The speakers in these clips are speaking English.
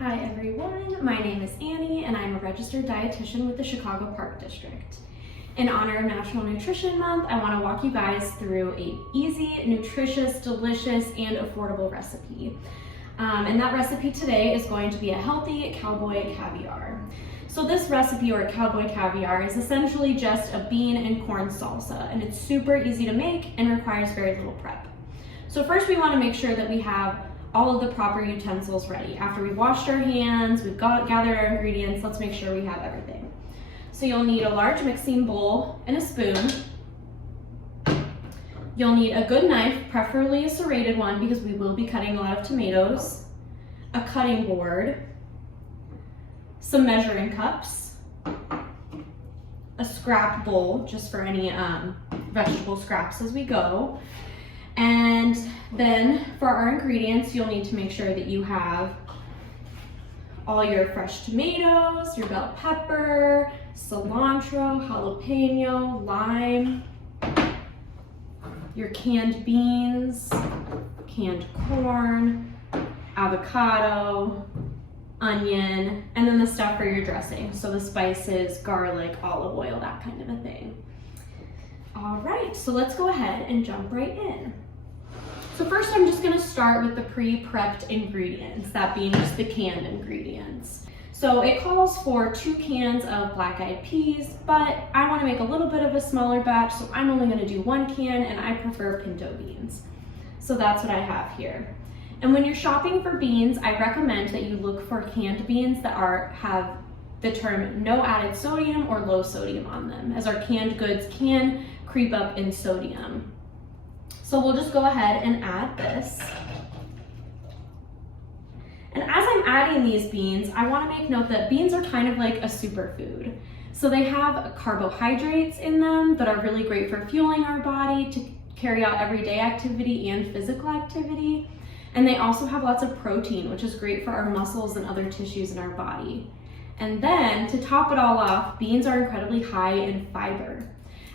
Hi everyone, my name is Annie and I'm a registered dietitian with the Chicago Park District. In honor of National Nutrition Month, I want to walk you guys through an easy, nutritious, delicious, and affordable recipe. And that recipe today is going to be a healthy Cowboy Caviar. So this recipe, or Cowboy Caviar, is essentially just a bean and corn salsa, and it's super easy to make and requires very little prep. So first we want to make sure that we have all of the proper utensils ready. After we've washed our hands, we've gathered our ingredients, let's make sure we have everything. So you'll need a large mixing bowl and a spoon. You'll need a good knife, preferably a serrated one because we will be cutting a lot of tomatoes, a cutting board, some measuring cups, a scrap bowl just for any vegetable scraps as we go. And then for our ingredients, you'll need to make sure that you have all your fresh tomatoes, your bell pepper, cilantro, jalapeno, lime, your canned beans, canned corn, avocado, onion, and then the stuff for your dressing. So the spices, garlic, olive oil, that kind of a thing. All right, so let's go ahead and jump right in. So first I'm just gonna start with the pre-prepped ingredients, that being just the canned ingredients. So it calls for 2 cans of black-eyed peas, but I wanna make a little bit of a smaller batch, so I'm only gonna do 1 can, and I prefer pinto beans. So that's what I have here. And when you're shopping for beans, I recommend that you look for canned beans that have the term no added sodium or low sodium on them, as our canned goods can creep up in sodium. So we'll just go ahead and add this. And as I'm adding these beans, I want to make note that beans are kind of like a superfood. So they have carbohydrates in them that are really great for fueling our body to carry out everyday activity and physical activity. And they also have lots of protein, which is great for our muscles and other tissues in our body. And then to top it all off, beans are incredibly high in fiber.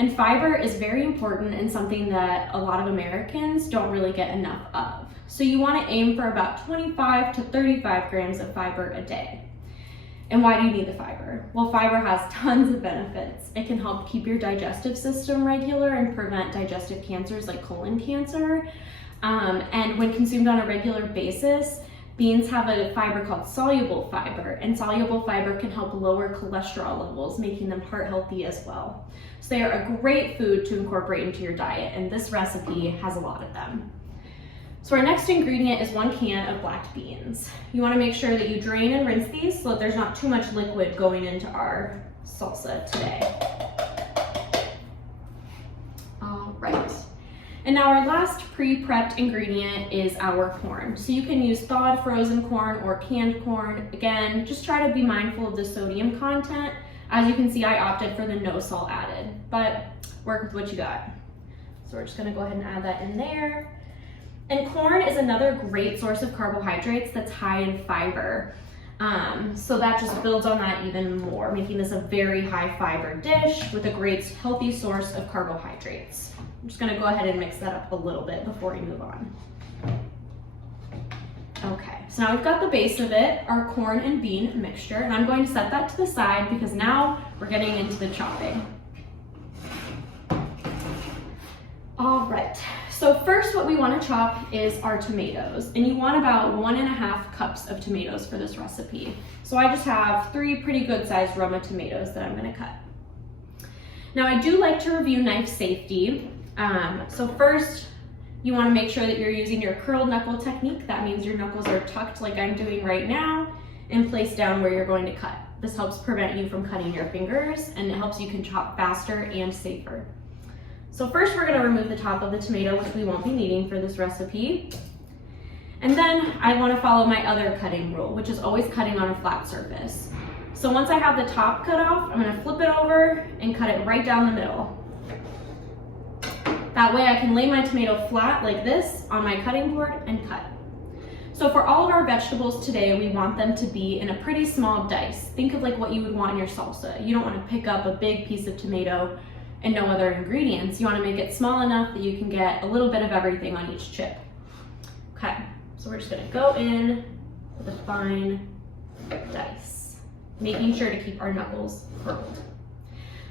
And fiber is very important and something that a lot of Americans don't really get enough of. So you want to aim for about 25 to 35 grams of fiber a day. And why do you need the fiber? Well, fiber has tons of benefits. It can help keep your digestive system regular and prevent digestive cancers like colon cancer. And when consumed on a regular basis, beans have a fiber called soluble fiber, and soluble fiber can help lower cholesterol levels, making them heart healthy as well. So they are a great food to incorporate into your diet, and this recipe has a lot of them. So our next ingredient is 1 can of black beans. You want to make sure that you drain and rinse these so that there's not too much liquid going into our salsa today. All right. And now our last pre-prepped ingredient is our corn. So you can use thawed frozen corn or canned corn. Again, just try to be mindful of the sodium content. As you can see, I opted for the no salt added, but work with what you got. So we're just gonna go ahead and add that in there. And corn is another great source of carbohydrates that's high in fiber. So that just builds on that even more, making this a very high fiber dish with a great healthy source of carbohydrates. I'm just gonna go ahead and mix that up a little bit before we move on. Okay, so now we've got the base of it, our corn and bean mixture, and I'm going to set that to the side because now we're getting into the chopping. All right, so first what we wanna chop is our tomatoes, and you want about 1.5 cups of tomatoes for this recipe. So I just have 3 pretty good sized Roma tomatoes that I'm gonna cut. Now I do like to review knife safety. So first, you want to make sure that you're using your curled knuckle technique. That means your knuckles are tucked like I'm doing right now and placed down where you're going to cut. This helps prevent you from cutting your fingers, and it helps you can chop faster and safer. So first we're going to remove the top of the tomato, which we won't be needing for this recipe. And then I want to follow my other cutting rule, which is always cutting on a flat surface. So once I have the top cut off, I'm going to flip it over and cut it right down the middle. That way I can lay my tomato flat like this on my cutting board and cut. So for all of our vegetables today, we want them to be in a pretty small dice. Think of like what you would want in your salsa. You don't want to pick up a big piece of tomato and no other ingredients. You want to make it small enough that you can get a little bit of everything on each chip. Okay, so we're just going to go in with a fine dice, making sure to keep our knuckles curled.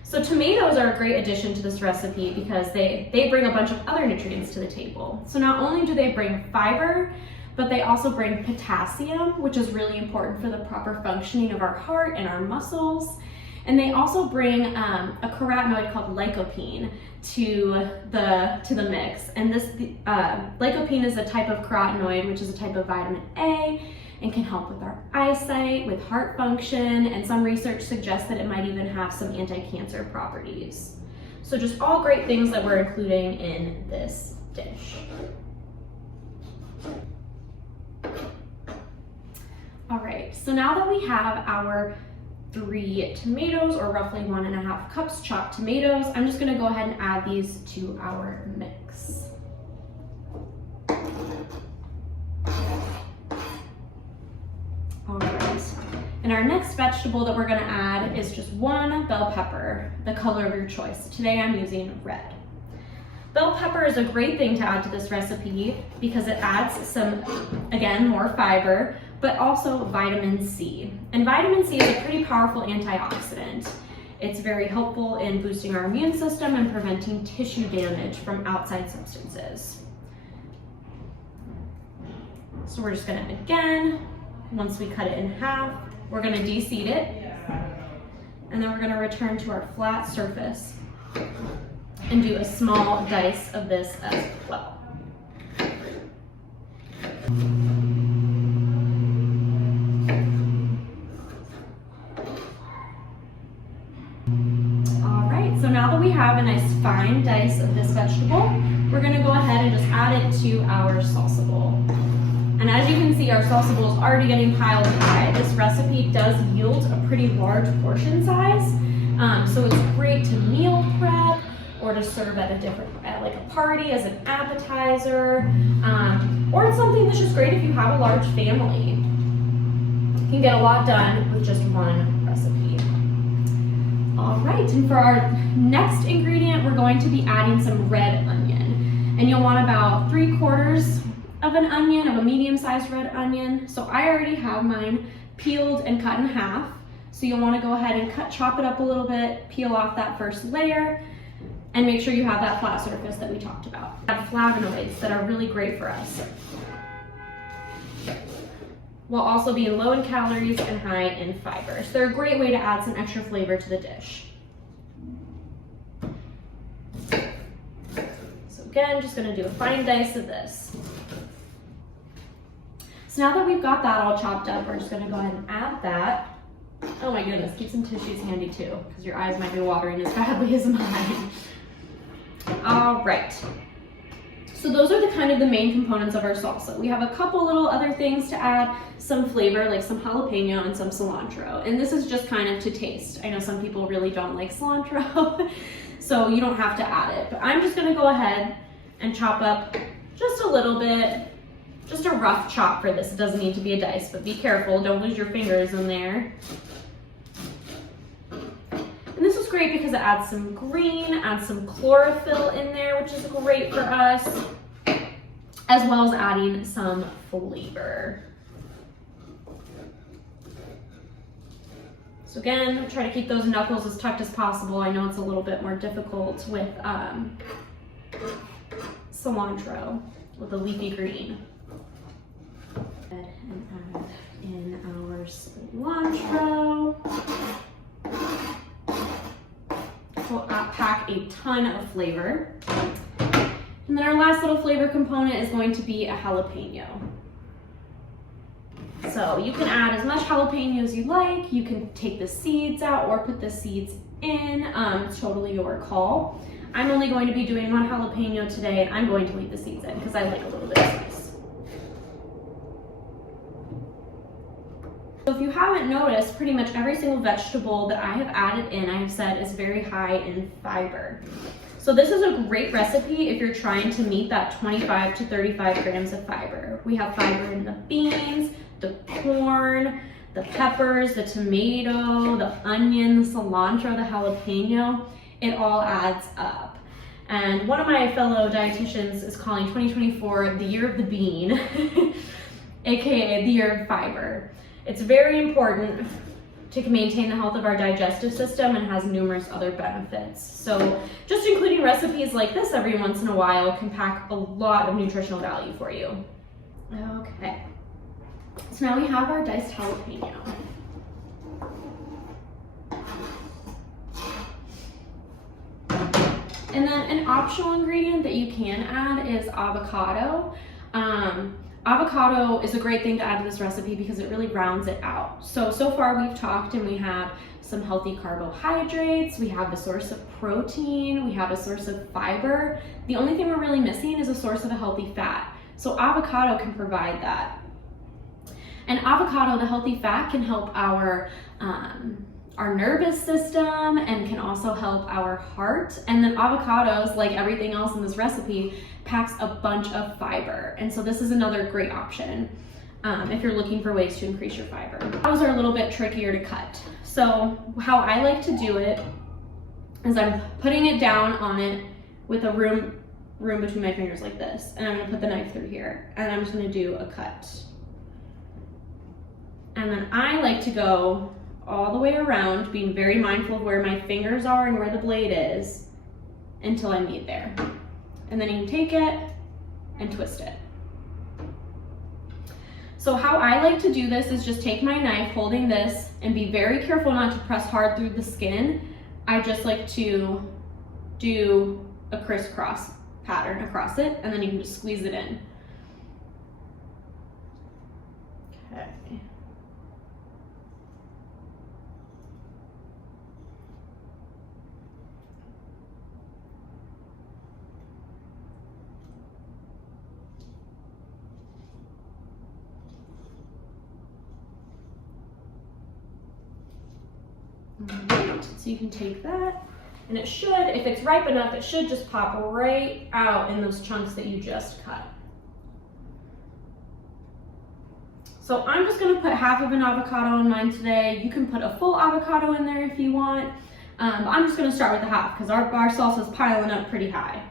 So tomatoes are a great addition to this recipe because they bring a bunch of other nutrients to the table. So not only do they bring fiber, but they also bring potassium, which is really important for the proper functioning of our heart and our muscles. And they also bring a carotenoid called lycopene to the mix. And this lycopene is a type of carotenoid, which is a type of vitamin A, and can help with our eyesight, with heart function, and some research suggests that it might even have some anti-cancer properties. So just all great things that we're including in this dish. All right, so now that we have our 3 tomatoes, or roughly 1.5 cups chopped tomatoes, I'm just gonna go ahead and add these to our mix. All right, and our next vegetable that we're gonna add is just 1 bell pepper, the color of your choice. Today I'm using red. Bell pepper is a great thing to add to this recipe because it adds some, again, more fiber, but also vitamin C. And vitamin C is a pretty powerful antioxidant. It's very helpful in boosting our immune system and preventing tissue damage from outside substances. So we're just gonna, again, once we cut it in half, we're gonna de-seed it, and then we're gonna return to our flat surface and do a small dice of this as well. All right, so now that we have a nice fine dice of this vegetable, we're gonna go ahead and just add it to our salsa bowl. And as you can see, our salsa bowl is already getting piled high. This recipe does yield a pretty large portion size, so it's great to meal prep or to serve at like a party as an appetizer, or it's something that's just great if you have a large family. You can get a lot done with just one recipe. All right, and for our next ingredient, we're going to be adding some red onion. And you'll want about 3/4 of an onion, of a medium-sized red onion. So I already have mine peeled and cut in half. So you'll want to go ahead and chop it up a little bit, peel off that first layer, and make sure you have that flat surface that we talked about. Add flavonoids that are really great for us, while also being low in calories and high in fiber. So they're a great way to add some extra flavor to the dish. So again, just gonna do a fine dice of this. So now that we've got that all chopped up, we're just gonna go ahead and add that. Oh my goodness, keep some tissues handy too, because your eyes might be watering as badly as mine. All right, so those are the main components of our salsa. We have a couple little other things to add some flavor, like some jalapeno and some cilantro. And this is just kind of to taste. I know some people really don't like cilantro, so you don't have to add it. But I'm just gonna go ahead and chop up just a little bit, just a rough chop for this. It doesn't need to be a dice, but be careful, don't lose your fingers in there. And this is great because it adds some green, adds some chlorophyll in there, which is great for us, as well as adding some flavor. So again, try to keep those knuckles as tucked as possible. I know it's a little bit more difficult with cilantro, with the leafy green. And add in our cilantro. Will pack a ton of flavor. And then our last little flavor component is going to be a jalapeno. So you can add as much jalapeno as you like. You can take the seeds out or put the seeds in. It's totally your call. I'm only going to be doing 1 jalapeno today, and I'm going to leave the seeds in because I like a little bit of spice. So if you haven't noticed, pretty much every single vegetable that I have added in, I have said is very high in fiber. So this is a great recipe if you're trying to meet that 25 to 35 grams of fiber. We have fiber in the beans, the corn, the peppers, the tomato, the onion, the cilantro, the jalapeno. It all adds up. And one of my fellow dietitians is calling 2024 the year of the bean, AKA the year of fiber. It's very important to maintain the health of our digestive system and has numerous other benefits. So just including recipes like this every once in a while can pack a lot of nutritional value for you. Okay, so now we have our diced jalapeno. And then an optional ingredient that you can add is avocado. Avocado is a great thing to add to this recipe because it really rounds it out. So far we've talked and we have some healthy carbohydrates, we have a source of protein, we have a source of fiber. The only thing we're really missing is a source of a healthy fat. So avocado can provide that. And avocado, the healthy fat, can help our nervous system and can also help our heart. And then avocados, like everything else in this recipe, packs a bunch of fiber. And so this is another great option if you're looking for ways to increase your fiber. Avocados are a little bit trickier to cut. So how I like to do it is I'm putting it down on it with a room between my fingers like this. And I'm gonna put the knife through here and I'm just gonna do a cut. And then I like to go all the way around, being very mindful of where my fingers are and where the blade is until I meet there. And then you can take it and twist it. So how I like to do this is just take my knife holding this and be very careful not to press hard through the skin. I just like to do a crisscross pattern across it and then you can just squeeze it in. Okay. Right, so you can take that, and it should, if it's ripe enough, it should just pop right out in those chunks that you just cut. So I'm just gonna put half of an avocado in mine today. You can put a full avocado in there if you want. But I'm just gonna start with the half because our salsa is piling up pretty high.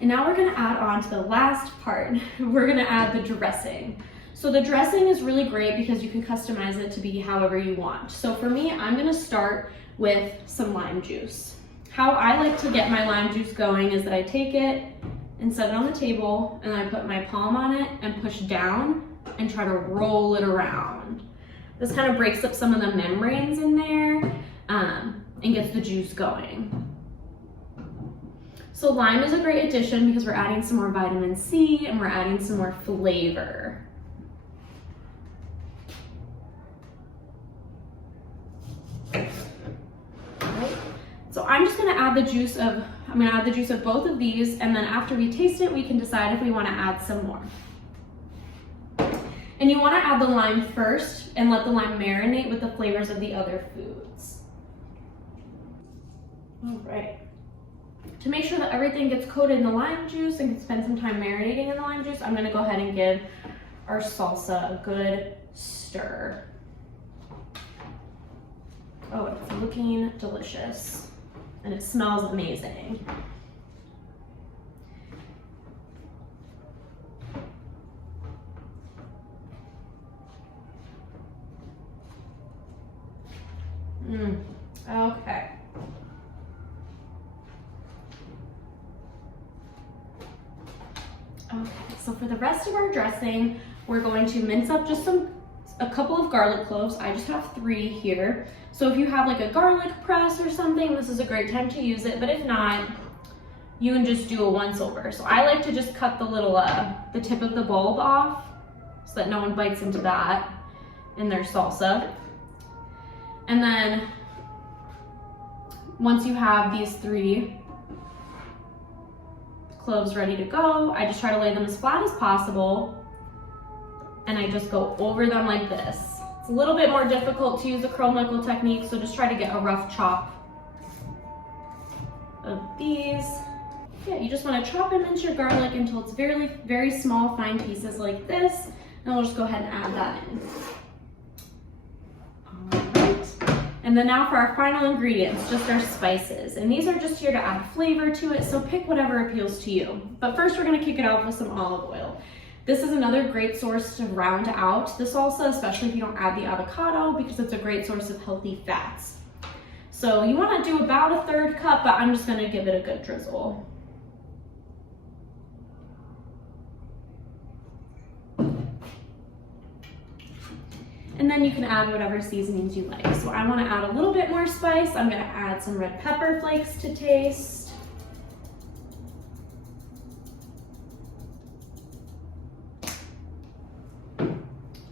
And now we're gonna add on to the last part. We're gonna add the dressing. So the dressing is really great because you can customize it to be however you want. So for me, I'm gonna start with some lime juice. How I like to get my lime juice going is that I take it and set it on the table and I put my palm on it and push down and try to roll it around. This kind of breaks up some of the membranes in there and gets the juice going. So lime is a great addition because we're adding some more vitamin C and we're adding some more flavor. So I'm just gonna add the juice of both of these, and then after we taste it, we can decide if we wanna add some more. And you wanna add the lime first and let the lime marinate with the flavors of the other foods. All right. To make sure that everything gets coated in the lime juice and can spend some time marinating in the lime juice, I'm gonna go ahead and give our salsa a good stir. Oh, it's looking delicious. And it smells amazing. Okay. Okay, so for the rest of our dressing, we're going to mince up just a couple of garlic cloves. I just have 3 here. So if you have like a garlic press or something, this is a great time to use it, but if not, you can just do a once over. So I like to just cut the little, the tip of the bulb off so that no one bites into that in their salsa. And then once you have these 3 cloves ready to go, I just try to lay them as flat as possible and I just go over them like this. It's a little bit more difficult to use the curl knuckle technique, so just try to get a rough chop of these. Yeah, you just want to chop and mince your garlic until it's very, very small, fine pieces like this, and we'll just go ahead and add that in. All right. And then now for our final ingredients, just our spices. And these are just here to add flavor to it, so pick whatever appeals to you. But first we're gonna kick it off with some olive oil. This is another great source to round out the salsa, especially if you don't add the avocado, because it's a great source of healthy fats. So you want to do about a 1/3 cup, but I'm just going to give it a good drizzle. And then you can add whatever seasonings you like. So I want to add a little bit more spice. I'm going to add some red pepper flakes to taste.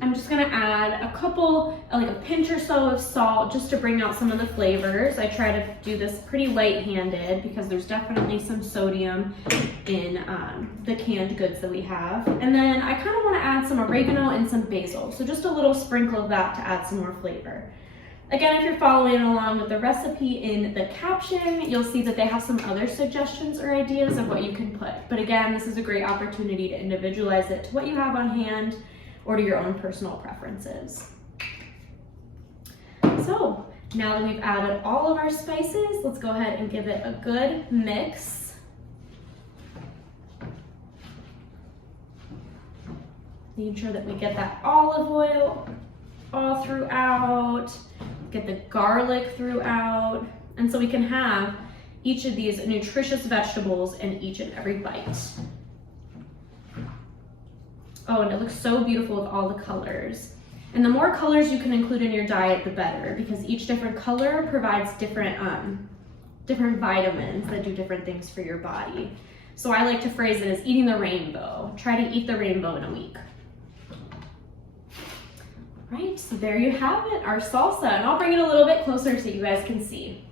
I'm just gonna add a couple, like a pinch or so of salt just to bring out some of the flavors. I try to do this pretty light-handed because there's definitely some sodium in the canned goods that we have. And then I kind of want to add some oregano and some basil. So just a little sprinkle of that to add some more flavor. Again, if you're following along with the recipe in the caption, you'll see that they have some other suggestions or ideas of what you can put. But again, this is a great opportunity to individualize it to what you have on hand or to your own personal preferences. So now that we've added all of our spices, let's go ahead and give it a good mix. Making sure that we get that olive oil all throughout, get the garlic throughout, and so we can have each of these nutritious vegetables in each and every bite. Oh, and it looks so beautiful with all the colors. And the more colors you can include in your diet, the better, because each different color provides different vitamins that do different things for your body. So I like to phrase it as eating the rainbow. Try to eat the rainbow in a week. Right, so there you have it, our salsa. And I'll bring it a little bit closer so you guys can see.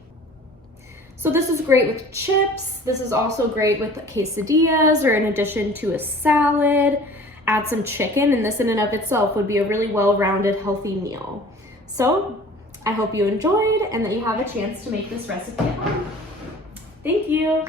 So this is great with chips. This is also great with quesadillas or in addition to a salad. Add some chicken, and this in and of itself would be a really well-rounded, healthy meal. So I hope you enjoyed and that you have a chance to make this recipe at home. Thank you.